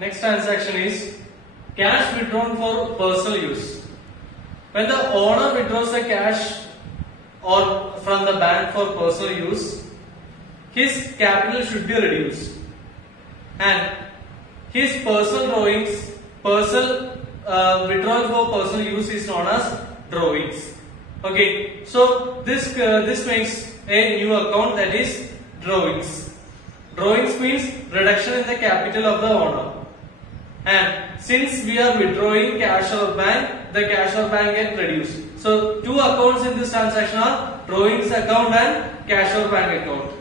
Next transaction is cash withdrawn for personal use. When the owner withdraws the cash or from the bank for personal use, his capital should be reduced, and his personal drawings, withdrawal for personal use is known as drawings. Okay, so this makes a new account, that is drawings. Drawings means reduction in the capital of the owner. And since we are withdrawing cash or bank, the cash or bank get reduced. So two accounts in this transaction are drawings account and cash or bank account.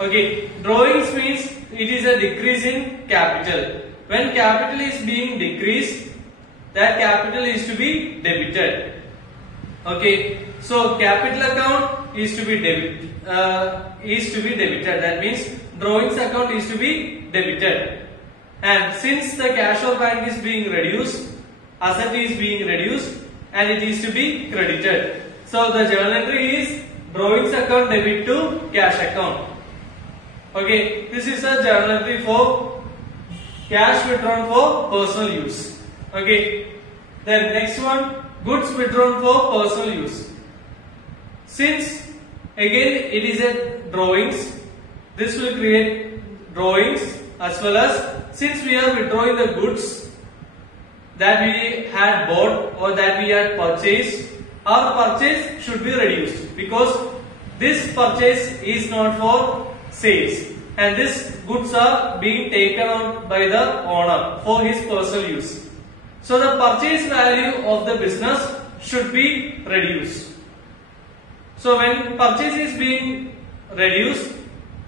Okay, drawings means it is a decrease in capital. When capital is being decreased, that capital is to be debited. Okay, so capital account is to be debited. That means drawings account is to be debited. And since the cash or bank is being reduced, asset is being reduced, and it is to be credited. So the journal entry is drawings account debit to cash account. Okay, this is a journal entry for cash withdrawn for personal use. Okay, then next one, goods withdrawn for personal use. Since again it is a drawings, this will create drawings, as well as since we are withdrawing the goods that we had bought or that we had purchased, our purchase should be reduced, because this purchase is not for sales and these goods are being taken out by the owner for his personal use. So the purchase value of the business should be reduced. So when purchase is being reduced,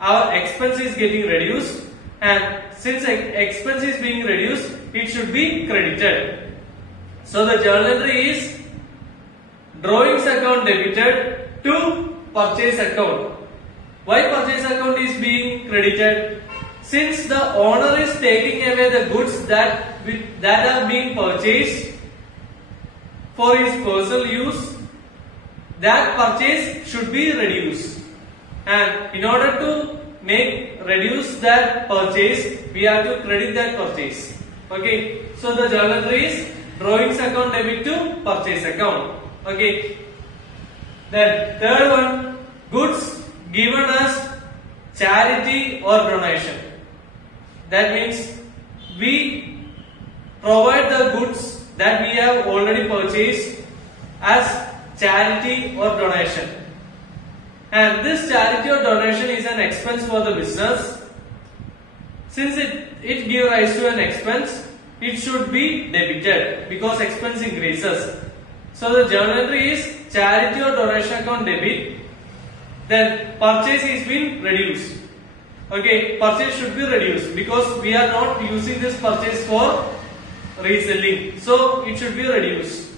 our expense is getting reduced, and since expense is being reduced, it should be credited. So the journal entry is drawings account debited to purchase account. Why purchase account is being credited? Since the owner is taking away the goods that are being purchased for his personal use, that purchase should be reduced. And in order to reduce that purchase, we have to credit that purchase. Okay, so the journal entry is drawings account debit to purchase account. Okay, then third one, goods given as charity or donation. That means we provide the goods that we have already purchased as charity or donation, and this charity or donation is an expense for the business. Since it gives rise to an expense, it should be debited because expense increases. So the journal entry is charity or donation account debit. Then purchase is being reduced. Okay, purchase should be reduced because we are not using this purchase for reselling. So it should be reduced.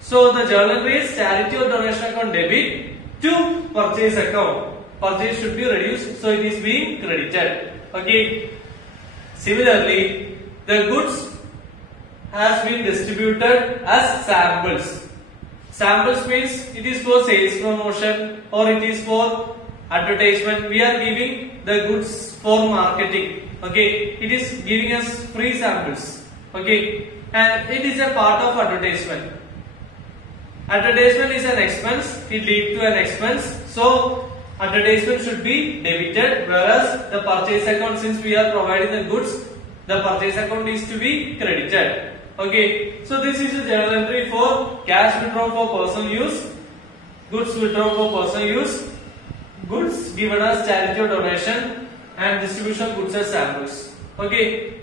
So the journal entry is charity or donation account debit to purchase account. Purchase should be reduced, so it is being credited. Okay. Similarly, the goods has been distributed as samples. Samples means it is for sales promotion or it is for advertisement. We are giving the goods for marketing. Okay, it is giving us free samples. Okay, and it is a part of advertisement. Advertisement is an expense, it leads to an expense, so advertisement should be debited, whereas the purchase account, since we are providing the goods, the purchase account is to be credited. Okay, so this is a journal entry for cash withdrawn for personal use, goods withdrawn for personal use, goods given as charity or donation, and distribution of goods as samples. Okay.